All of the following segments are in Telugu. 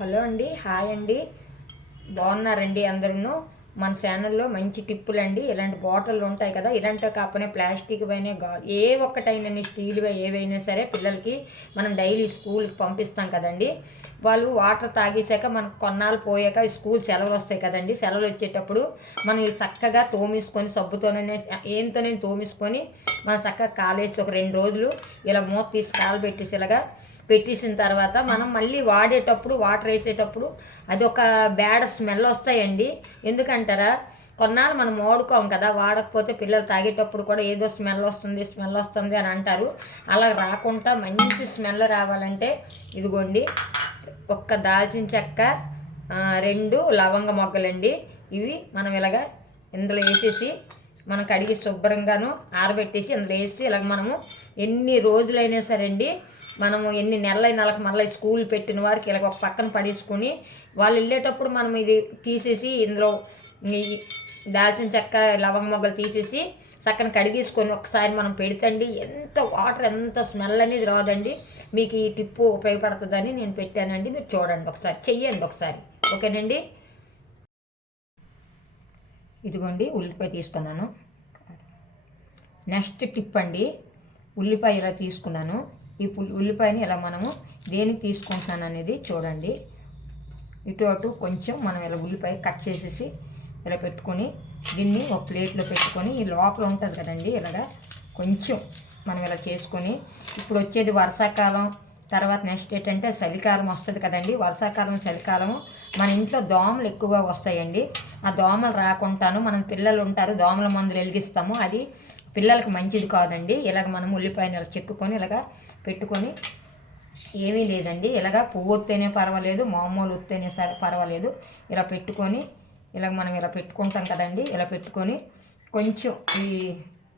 హలో అండి హాయ్ అండి. బాగున్నారండి అందరూ మన ఛానల్లో మంచి టిప్పులు అండి ఇలాంటి బాటిల్ ఉంటాయి కదా ఇలాంటివి కాకపోయినా ప్లాస్టిక్ పైన ఏ ఒక్కటైనా స్టీల్ ఏవైనా సరే పిల్లలకి మనం డైలీ స్కూల్కి పంపిస్తాం కదండి. వాళ్ళు వాటర్ తాగేసాక మనకు కొన్నాళ్ళు పోయాక స్కూల్ సెలవులు వస్తాయి కదండి. సెలవులు వచ్చేటప్పుడు మనం చక్కగా తోమేసుకొని సబ్బుతోనే ఏంతోనే తోమేసుకొని మనం చక్కగా కాలేసి ఒక రెండు రోజులు ఇలా మూత తీసి కాలు పెట్టేసి ఇలాగా పెట్టేసిన తర్వాత మనం మళ్ళీ వాడేటప్పుడు వాటర్ వేసేటప్పుడు అది ఒక బ్యాడ్ స్మెల్ వస్తాయండి. ఎందుకంటారా? కొన్నాళ్ళు మనం వాడుకోం కదా వాడకపోతే పిల్లలు తాగేటప్పుడు కూడా ఏదో స్మెల్ వస్తుంది స్మెల్ వస్తుంది అని అంటారు. అలా రాకుండా మంచి స్మెల్ రావాలంటే ఇదిగోండి ఒక్క దాల్చిన చెక్క రెండు లవంగ మొగ్గలండి. ఇవి మనం ఇలాగా ఇందులో వేసేసి మనం కడిగి శుభ్రంగాను ఆరబెట్టేసి అందులో వేసి ఇలాగ మనము ఎన్ని రోజులైనా సరే అండి మనము ఎన్ని నెలలైన నెలకు మళ్ళీ స్కూల్ పెట్టిన వారికి ఇలాగ ఒక పక్కన పడేసుకుని వాళ్ళు వెళ్ళేటప్పుడు మనం ఇది తీసేసి ఇందులో దాల్చిన చెక్క లవంగ మొగ్గలు తీసేసి చక్కన కడిగేసుకొని ఒకసారి మనం పెడతండి ఎంత వాటర్ ఎంత స్మెల్ అనేది రాదండి. మీకు ఈ టిప్పు ఉపయోగపడుతుందని నేను పెట్టానండి. మీరు చూడండి ఒకసారి చెయ్యండి ఒకసారి. ఓకేనండి? ఇదిగోండి ఉల్లిపాయ తీసుకున్నాను. నెక్స్ట్ టిప్ అండి ఉల్లిపాయ ఇలా తీసుకున్నాను. ఈ పుల్- ఉల్లిపాయని ఇలా మనము దేనికి తీసుకుంటున్నాను అనేది చూడండి. ఇటు అటు కొంచెం మనం ఇలా ఉల్లిపాయ కట్ చేసేసి ఇలా పెట్టుకొని దీన్ని ఒక ప్లేట్లో పెట్టుకొని ఈ లోపల ఉంటుంది కదండి ఇలాగా కొంచెం మనం ఇలా చేసుకొని ఇప్పుడు వచ్చేది వర్షాకాలం తర్వాత నెక్స్ట్ ఏంటంటే చలికాలం వస్తుంది కదండి. వర్షాకాలం చలికాలము మన ఇంట్లో దోమలు ఎక్కువగా వస్తాయండి. ఆ దోమలు రాకుండాను మనం పిల్లలు ఉంటారు దోమల మందులు వెలిగిస్తాము. అది పిల్లలకి మంచిది కాదండి. ఇలాగ మనం ఉల్లిపాయను ఇలా చెక్కుకొని ఇలాగ పెట్టుకొని ఏమీ లేదండి. ఇలాగ పువ్వు వస్తేనే పర్వాలేదు మామూలు వస్తేనే సరే పర్వాలేదు. ఇలా పెట్టుకొని ఇలాగ మనం ఇలా పెట్టుకుంటాం కదండి. ఇలా పెట్టుకొని కొంచెం ఈ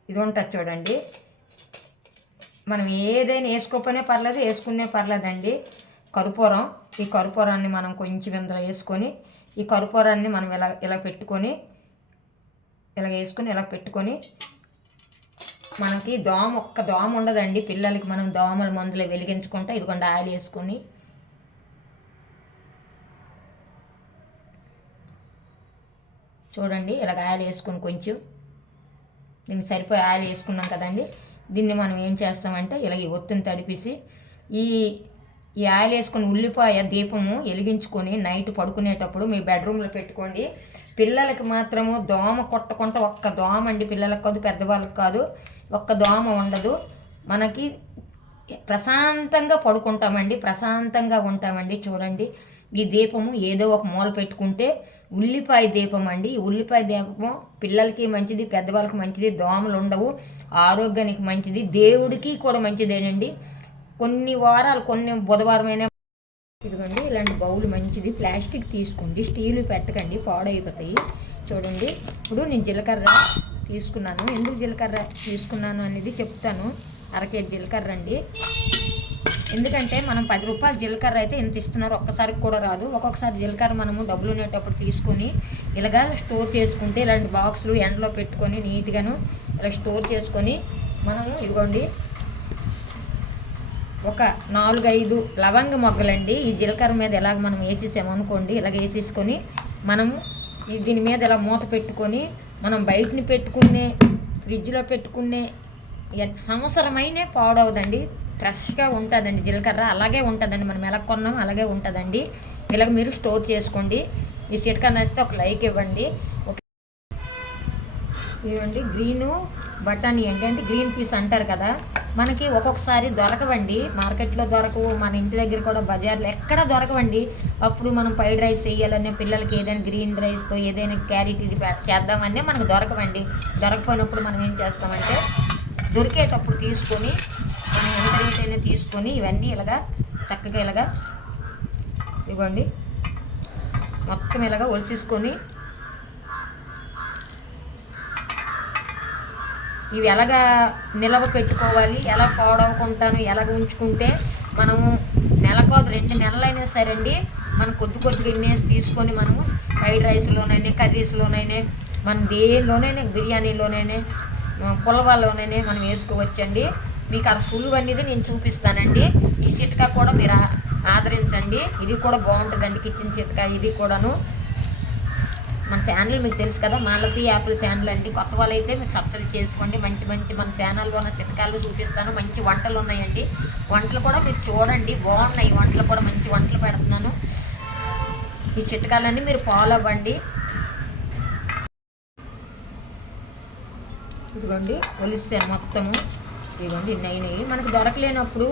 ఇది ఉంటుంది చూడండి. మనం ఏదైనా వేసుకోకపోయినా పర్లేదు వేసుకునే పర్లేదండి. కర్పూరం ఈ కర్పూరాన్ని మనం కొంచెం ఇందులో వేసుకొని ఈ కర్పూరాన్ని మనం ఇలా ఇలా పెట్టుకొని ఇలా వేసుకొని ఇలా పెట్టుకొని మనకి దోమ ఒక్క దోమ ఉండదండి. పిల్లలకి మనం దోమల మందులు వెలిగించుకుంటే ఇదిగోండి ఆయిల్ వేసుకొని చూడండి ఇలాగ ఆయిల్ వేసుకొని కొంచెం. దీనికి సరిపోయి ఆయిల్ వేసుకున్నాం కదండి. దీన్ని మనం ఏం చేస్తామంటే ఇలా ఈ ఒత్తిని తడిపేసి ఈ ఈ ఆయిల్ వేసుకొని ఉల్లిపాయ దీపము వెలిగించుకొని నైట్ పడుకునేటప్పుడు మీ బెడ్రూమ్లో పెట్టుకోండి. పిల్లలకి మాత్రము దోమ కొట్టకుండా ఒక్క దోమ అండి పిల్లలకు కాదు పెద్దవాళ్ళకి కాదు ఒక్క దోమ ఉండదు. మనకి ప్రశాంతంగా పడుకుంటామండి ప్రశాంతంగా ఉంటామండి. చూడండి ఈ దీపము ఏదో ఒక మూల పెట్టుకుంటే ఉల్లిపాయ దీపం అండి. ఈ ఉల్లిపాయ దీపము పిల్లలకి మంచిది పెద్దవాళ్ళకి మంచిది దోమలు ఉండవు ఆరోగ్యానికి మంచిది దేవుడికి కూడా మంచిదేనండి. కొన్ని వారాలు కొన్ని బుధవారమైనా ఇదిగోండి ఇలాంటి బౌల్ మంచిది. ప్లాస్టిక్ తీసుకోండి స్టీల్ పెట్టకండి పాడైపోతాయి. చూడండి ఇప్పుడు నేను జీలకర్ర తీసుకున్నాను. ఎందుకు జీలకర్ర తీసుకున్నాను అనేది చెప్తాను. అర కేజీ జీలకర్ర అండి. ఎందుకంటే మనం పది రూపాయలు జీలకర్ర అయితే ఇంత ఇస్తున్నారు. ఒక్కసారికి కూడా రాదు. ఒక్కొక్కసారి జీలకర్ర మనము డబ్బులు ఉండేటప్పుడు తీసుకొని ఇలాగా స్టోర్ చేసుకుంటే ఇలాంటి బాక్సులు ఎండలో పెట్టుకొని నీట్గాను ఇలా స్టోర్ చేసుకొని మనము ఇదిగోండి ఒక నాలుగైదు లవంగ మొగ్గలండి. ఈ జీలకర్ర మీద ఎలాగ మనం వేసేసాము అనుకోండి ఇలాగ వేసేసుకొని మనము దీని మీద ఇలా మూత పెట్టుకొని మనం బయటని పెట్టుకునే ఫ్రిడ్జ్లో పెట్టుకునే ఎట్ పాడవదండి. ఫ్రెష్గా ఉంటుందండి జీలకర్ర. అలాగే ఉంటుందండి. మనం ఎలా కొన్నాం అలాగే ఉంటుందండి. ఇలాగ మీరు స్టోర్ చేసుకోండి. ఈ చిట్కా నచ్చితే ఒక లైక్ ఇవ్వండి. ఇవ్వండి. గ్రీను బఠానీ ఏంటంటే గ్రీన్ పీస్ అంటారు కదా. మనకి ఒక్కొక్కసారి దొరకవండి. మార్కెట్లో దొరకవు. మన ఇంటి దగ్గర కూడా బజార్లో ఎక్కడ దొరకవండి. అప్పుడు మనం ఫ్రైడ్ రైస్ వేయాలనే పిల్లలకి ఏదైనా గ్రీన్ రైస్తో ఏదైనా క్యారెట్ ఇది చేద్దామనే మనకు దొరకవండి. దొరకపోయినప్పుడు మనం ఏం చేస్తామంటే దొరికేటప్పుడు తీసుకొని మనం ఎంత రేట్ తీసుకొని ఇవన్నీ ఇలాగా చక్కగా ఇలాగా ఇవ్వండి. మొత్తం ఇలాగా ఒలిచేసుకొని ఇవి ఎలాగా నిలవ పెట్టుకోవాలి ఎలా పాడవకుంటాను ఎలాగ ఉంచుకుంటే మనము నెలకోదు రెండు నెలలైనా సరే అండి మనం కొద్ది కొద్దిగా ఇన్నేసి తీసుకొని మనము ఫ్రైడ్ రైస్లోనైనా కర్రీస్లోనైనా మనం దేనిలోనైనా బిర్యానీలోనైనా ఆ, పులవాల్లోనైనా మనం వేసుకోవచ్చండి. మీకు ఆ సులువు అనేది నేను చూపిస్తానండి. ఈ చిట్కా కూడా మీరు ఆదరించండి. ఇది కూడా బాగుంటుందండి కిచెన్ చిట్కా ఇది కూడాను. మన ఛానల్ మీకు తెలుసు కదా మాలతి యాపిల్ ఛానల్ అండి. కొత్త వాళ్ళు అయితే మీరు సబ్స్క్రైబ్ చేసుకోండి. మంచి మంచి మన ఛానల్లో ఉన్న చిట్కాలు చూపిస్తాను. మంచి వంటలు ఉన్నాయండి. వంటలు కూడా మీరు చూడండి. బాగున్నాయి. వంటలు కూడా మంచి వంటలు పెడుతున్నాను. ఈ చిట్కాలన్నీ మీరు ఫాలో అవ్వండి. ఇదిగోండి ఒలిస్తాను మొత్తము. ఇదిగోండి ఇన్ని అయినాయి. మనకు దొరకలేనప్పుడు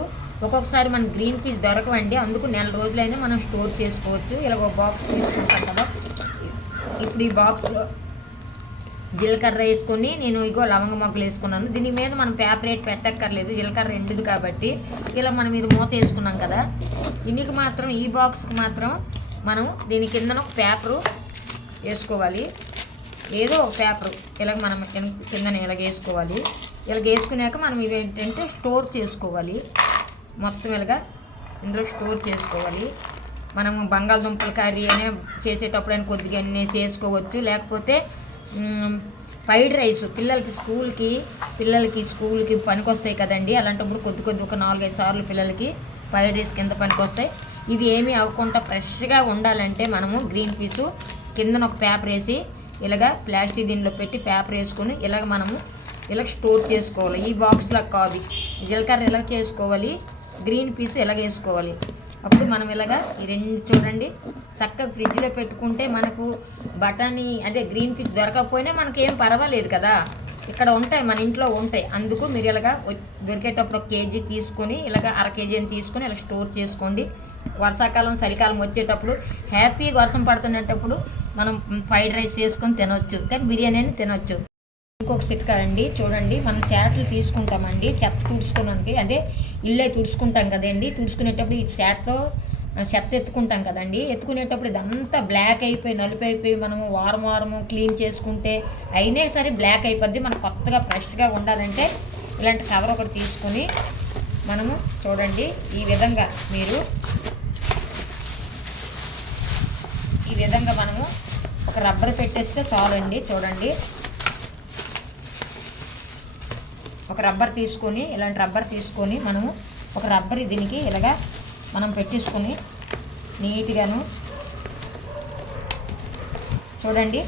ఒక్కొక్కసారి మన గ్రీన్ పీస్ దొరకవండి. అందుకు నెల రోజులైనా మనం స్టోర్ చేసుకోవచ్చు. ఇలా ఒక బాక్స్ తీసుకుంటాం కదా. ఇప్పుడు ఈ బాక్స్లో జీలకర్ర వేసుకొని నేను ఇగో లవంగ మొక్కలు వేసుకున్నాను. దీని మీద మనం పేపర్ రేట్ పెట్టక్కర్లేదు. జీలకర్ర రెండుది కాబట్టి ఇలా మనం ఇది మూత వేసుకున్నాం కదా. దీనికి మాత్రం ఈ బాక్స్కి మాత్రం మనం దీని కిందన ఒక పేపరు వేసుకోవాలి. ఏదో ఒక పేపరు ఇలాగ మనం కిందన ఇలాగ వేసుకోవాలి. ఇలాగ వేసుకున్నాక మనం ఇవి ఏంటంటే స్టోర్ చేసుకోవాలి. మొత్తం ఇలాగా ఇందులో స్టోర్ చేసుకోవాలి. మనం బంగాళదుంపల కర్రీ అనే చేసేటప్పుడు అని కొద్దిగా అన్నీ చేసుకోవచ్చు. లేకపోతే ఫ్రైడ్ రైస్ పిల్లలకి స్కూల్కి పిల్లలకి స్కూల్కి పనికొస్తాయి కదండి. అలాంటప్పుడు కొద్ది కొద్ది ఒక నాలుగైదు సార్లు పిల్లలకి ఫ్రైడ్ రైస్ కింద పనికొస్తాయి. ఇది ఏమీ అవ్వకుండా ఫ్రెష్గా ఉండాలంటే మనము గ్రీన్ పీసు కిందన ఒక పేపర్ వేసి ఇలాగ ప్లాస్టిక్ దీనిలో పెట్టి పేపర్ వేసుకొని ఇలాగ మనము ఇలా స్టోర్ చేసుకోవాలి. ఈ బాక్స్లో కాదు. జీలకర్ర ఇలా చేసుకోవాలి? గ్రీన్ పీస్ ఇలాగ వేసుకోవాలి? అప్పుడు మనం ఇలాగా ఈ రెండు చూడండి. చక్కగా ఫ్రిడ్జ్లో పెట్టుకుంటే మనకు బఠానీ అదే గ్రీన్ పీస్ దొరకకపోయినా మనకి ఏం పర్వాలేదు కదా. ఇక్కడ ఉంటాయి మన ఇంట్లో ఉంటాయి. అందుకు మీరు ఇలాగా దొరికేటప్పుడు ఒక కేజీ తీసుకొని ఇలాగ అర కేజీ అని తీసుకొని ఇలా స్టోర్ చేసుకోండి. వర్షాకాలం చలికాలం వచ్చేటప్పుడు హ్యాపీగా వర్షం పడుతున్నప్పుడు మనం ఫ్రైడ్ రైస్ చేసుకొని తినొచ్చు. కానీ బిర్యానీ అని తినొచ్చు. ఇంకొక చిట్కా అండి చూడండి మనం చేటలు తీసుకుంటామండి చెత్త తుడుచుకోవడానికి. అదే ఇల్లే తుడుచుకుంటాం కదండి తుడుచుకునేటప్పుడు ఈ చేతతో చెత్త ఎత్తుకుంటాం కదండి. ఎత్తుకునేటప్పుడు ఇదంతా బ్లాక్ అయిపోయి నలుపు అయిపోయి మనము వారం వారము క్లీన్ చేసుకుంటే అయినా సరే బ్లాక్ అయిపోద్ది. మనం కొత్తగా ఫ్రెష్గా ఉండాలంటే ఇలాంటి కవర్ ఒకటి తీసుకొని మనము చూడండి ఈ విధంగా మీరు ఈ విధంగా మనము ఒక రబ్బర్ పెట్టేస్తే చాలండి చూడండి. ఒక రబ్బర్ తీసుకొని ఇలాంటి రబ్బర్ తీసుకొని మనము ఒక రబ్బర్ దీనికి ఇలాగా మనం పెట్టేసుకొని నీట్గాను చూడండి.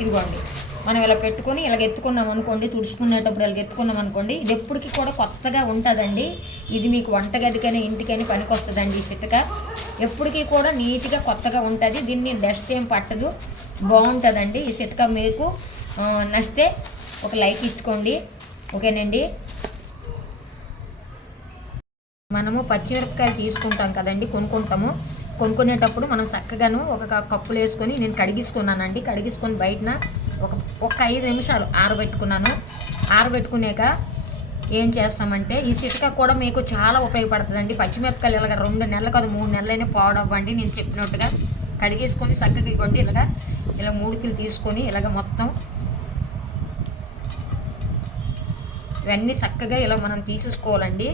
ఇదిగోండి. మనం ఇలా పెట్టుకొని ఇలాగ ఎత్తుకున్నాం అనుకోండి తుడుచుకునేటప్పుడు ఇలా ఎత్తుకున్నాం అనుకోండి ఇది ఎప్పటికీ కూడా కొత్తగా ఉంటుందండి. ఇది మీకు వంటగదికైనా ఇంటికైనా పనికి వస్తుందండి ఈ సిట్క ఎప్పటికీ కూడా నీట్గా కొత్తగా ఉంటుంది. దీన్ని డస్ట్ ఏం పట్టదు. బాగుంటుందండి ఈ సిట్క మీకు. నచ్చితే ఒక లైక్ ఇచ్చుకోండి. ఓకేనండి? మనము పచ్చిమిరపకాయలు తీసుకుంటాం కదండి కొనుక్కుంటాము. కొనుక్కునేటప్పుడు మనం చక్కగాను ఒక కప్పులు వేసుకొని నేను కడిగిసుకున్నానండి కడిగిసుకొని బయటన ఒక ఒక ఐదు నిమిషాలు ఆరబెట్టుకున్నాను. ఆరబెట్టుకునేక ఏం చేస్తామంటే ఈ సిటక కూడా మీకు చాలా ఉపయోగపడుతుందండి. పచ్చిమిరపకాయలు ఇలాగ రెండు నెలలు కాదు మూడు నెలలైనా పాడవ్వండి. నేను చెప్పినట్టుగా కడిగేసుకొని చక్కగా ఇవ్వండి. ఇలాగ ఇలా మూడుకిలు తీసుకొని ఇలాగ మొత్తం ఇవన్నీ చక్కగా ఇలా మనం తీసేసుకోవాలండి.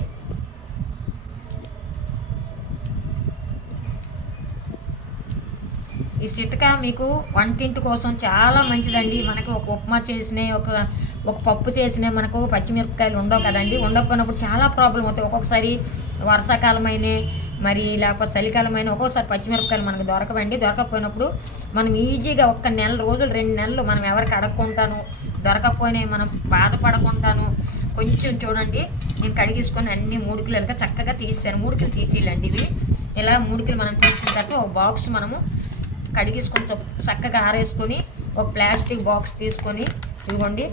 ఈ చిట్క మీకు వంటింటి కోసం చాలా మంచిదండి. మనకి ఒక ఉప్మా చేసిన ఒక ఒక పప్పు చేసిన మనకు పచ్చిమిరపకాయలు ఉండవు కదండి. ఉండకపోయినప్పుడు చాలా ప్రాబ్లం అవుతాయి. ఒక్కొక్కసారి వర్షాకాలమైన మరి లేకపోతే చలికాలమైన ఒక్కొక్కసారి పచ్చిమిరపకాయలు మనకు దొరకవండి. దొరకకపోయినప్పుడు మనం ఈజీగా ఒక్క నెల రోజులు రెండు నెలలు మనం ఎవరికి అడగకుంటాను దొరకకపోయినా మనం బాధపడకుంటాను కొంచెం చూడండి. నేను కడిగేసుకొని అన్ని మూడుకిలలుగా చక్కగా తీసాను మూడు తీసేయాలండి ఇవి. ఇలా మూడు మనం తీసిన తర్వాత ఒక బాక్స్ మనము కడిగేసుకొని చక్కగా ఆరేసుకొని ఒక ప్లాస్టిక్ బాక్స్ తీసుకొని ఇదిగోండి.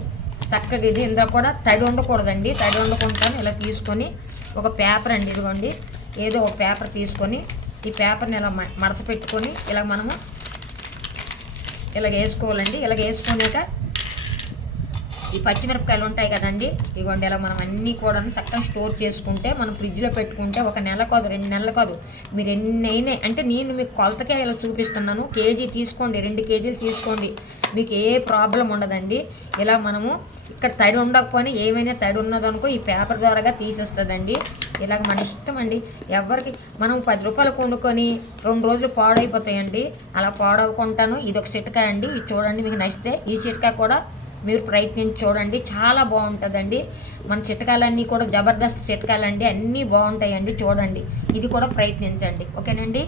చక్కగా ఇది ఇందులో కూడా తడి ఉండకూడదండి. తడి ఉండకుండా ఇలా తీసుకొని ఒక పేపర్ అండి ఇదిగోండి. ఏదో ఒక పేపర్ తీసుకొని ఈ పేపర్ని ఇలా మడత పెట్టుకొని ఇలా మనము ఇలాగ వేసుకోవాలండి. ఇలాగ వేసుకునేక ఈ పచ్చిమిరపకాయలు ఉంటాయి కదండి? ఇవ్వండి ఇలా మనం అన్నీ కూడా చక్కగా స్టోర్ చేసుకుంటే మనం ఫ్రిడ్జ్లో పెట్టుకుంటే ఒక నెల కాదు రెండు నెలలు కాదు మీరు ఎన్ని అయినాయి అంటే నేను మీకు కొలతకే ఇలా చూపిస్తున్నాను. కేజీ తీసుకోండి రెండు కేజీలు తీసుకోండి. మీకు ఏ ప్రాబ్లం ఉండదండి. ఇలా మనము ఇక్కడ తడి ఉండకపోయినా ఏమైనా తడి ఉన్నదనుకో ఈ పేపర్ ద్వారాగా తీసేస్తుందండి. ఇలాగ మన ఇష్టం అండి. ఎవరికి మనం పది రూపాయలు కొనుక్కొని రెండు రోజులు పాడైపోతాయండి. అలా పాడవకుంటాను ఇది ఒక చిట్కా అండి. ఇది చూడండి మీకు నచ్చితే ఈ చిట్కా కూడా మీరు ప్రయత్నించి చూడండి. చాలా బాగుంటుందండి. మన చిట్కాలన్నీ కూడా జబర్దస్త్ చిట్కాలండి. అన్నీ బాగుంటాయండి. చూడండి. ఇది కూడా ప్రయత్నించండి. ఓకేనండి?